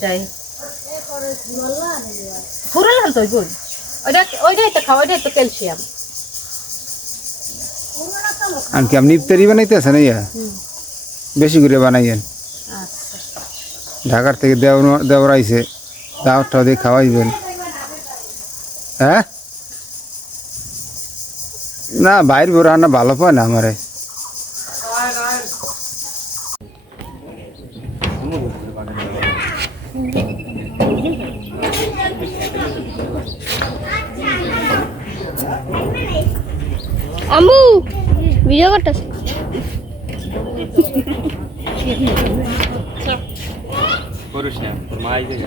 চাই ফুরল হাল তো গুণ ওইটাই তো খাওয়া ওইটাই তো ক্যালসিয়াম আর কি আপনি ইফতারি বানাইতেছেন ইয়া বেশি করে বানাইয়েন ঢাকার থেকে দেওয়ার আইছে দাওয়াতটাও দিয়ে খাওয়াইবেন হ্যাঁ না বাইর বড় রান্না ভালো পায় না আমারে আম্মু ভিডিও করতেছে করিস না তোর মা আইবে না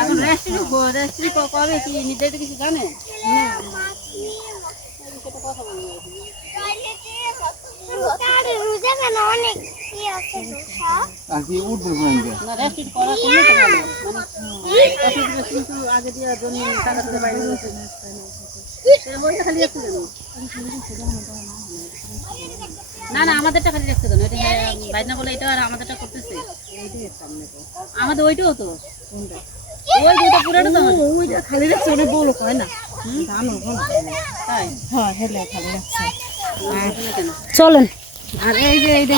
এখন রেস্ট্রি করে কি নিজে তো কিছু জানে আর কি উঠবে কোনদিকে না রেস্ট্রি করা করলে তো ভালো মানে কিন্তু আগে দিয়ে জমি টাকা দিতে পাইনি খালি একটু জানো না না আমাদেরটা খালি রাখতে দেন এটা বাইনা বলে এটা আর আমাদেরটা করতেছে আমাদের ওইটাও তো ওই দুটো পুরোটা তো ওইটা খালি রাখছে ওটা বলো কয় না জানো তাই হ্যাঁ হেলে খালি রাখছে চলেন আর এই যে এইটা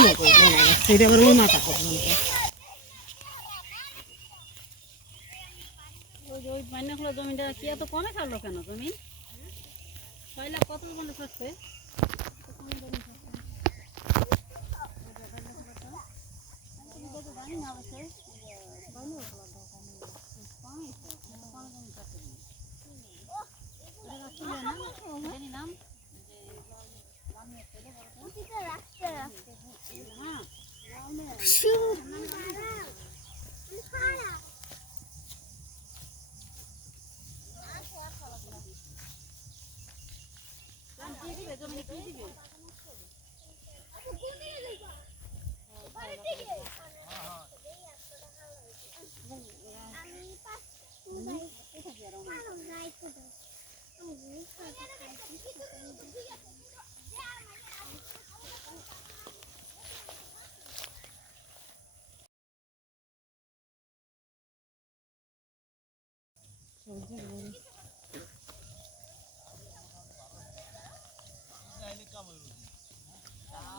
সেটা আবার ওই মাথা ওই বাইনা খোলা জমিটা কি এত কমে ছাড়লো কেন জমি 6 লাখ কত মনে থাকছে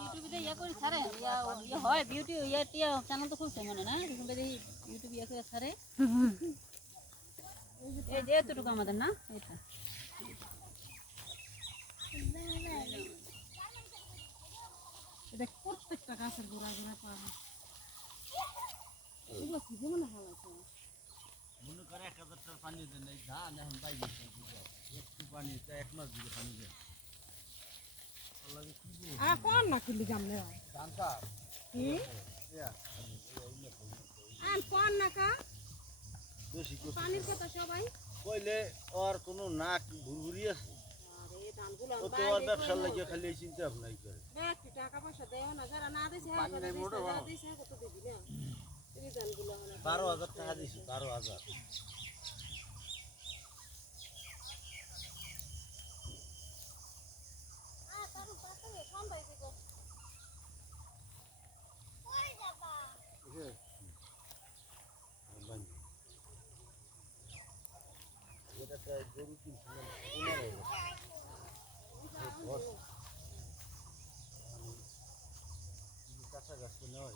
ইউটিউবে ইয়া করে ছাড়ে ইয়া হয় বিউটি ইয়া টিয়া চ্যানেল তো খুলছে মনে না ইউটিউবে ইয়া করে ছাড়ে এই যে এতটুকু আমাদের না এটা এটা প্রত্যেকটা গাছের গোড়া গোড়া পাওয়া এগুলো খুবই মনে ভালো আছে মনে করে 1000 টাকা পানি দেন এই ধান এখন পাই দিচ্ছে একটু পানি 1 মাস দিকে পানি দেন আর কোন না খুলি জামনে জানতা আর কোন না কা বেশি পানির কথা সবাই কইলে আর কোন নাক ঘুরঘুরি আছে আরে ধানগুলো ও তো আর ব্যবসা লাগিয়ে খালি চিন্তা ভাবনাই করে একটু টাকা পয়সা দেও না যারা না দিছে পানি নাই মোড় যারা দিছে কত দিবি না তুমি ধানগুলো 12000 টাকা দিছি 12000 কাঁচা গাছ তো নেওয়া